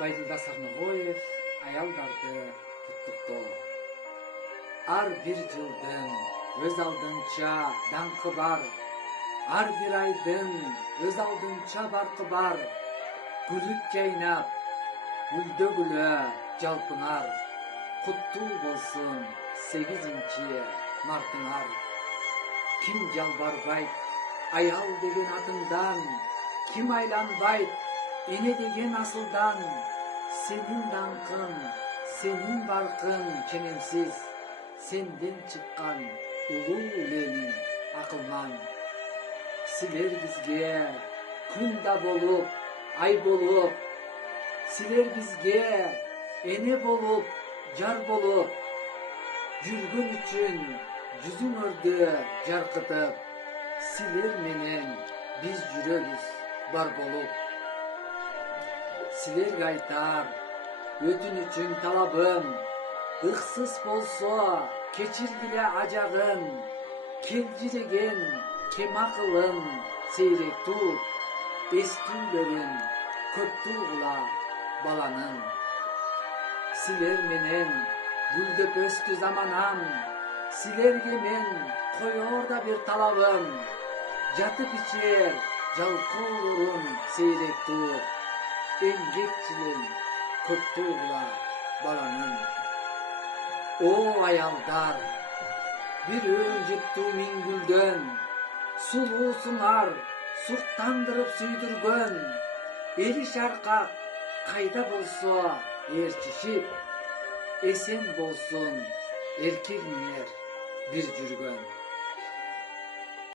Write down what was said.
Байдылда Сарногоев аялдарды құттықтоо. Ар бир жылдын өз алдынча даңкы бар, ар бир айдын өз алдынча баркы бар. Гүлүк жайнап, гүлдөгүлө жалпынар. Куттуу болсун 8-мартыңар. Ким жалбарбайт аял деген атыңдан, ким айланбайт эне деген асылдан. Сенин даңкың, сенин баркың ченемсиз, сенден чыккан улуу Ленин акылман. Силер бизге күн да болуп, ай болуп, силер бизге эне болуп, жар болуп, жүргөн үчүн жүзүңөрдү жаркытып, силер менен биз жүрөбүз бар болуп. Силерге айтар өтүнүчүм талабым, ыксыз болсо кечиргиле ажагын. Келжи деген кем акылын сейрек туп, эскүүлөрүн көп тугула баланын. Силер менен гүлдөп өстү заманам, силерге мен коёр да бир талабым. Жатып ичер жалкоолорун сейрек туп, эмгекчилин көп тугула баланын. О аялдар, бир өрүң жыттуу миң гүлдөн, сулуусуңар суктандырып сүйдүргөн. Эри шаркак кайда болсо ээрчишип, эсен болсун эркегиңер бир жүргөн.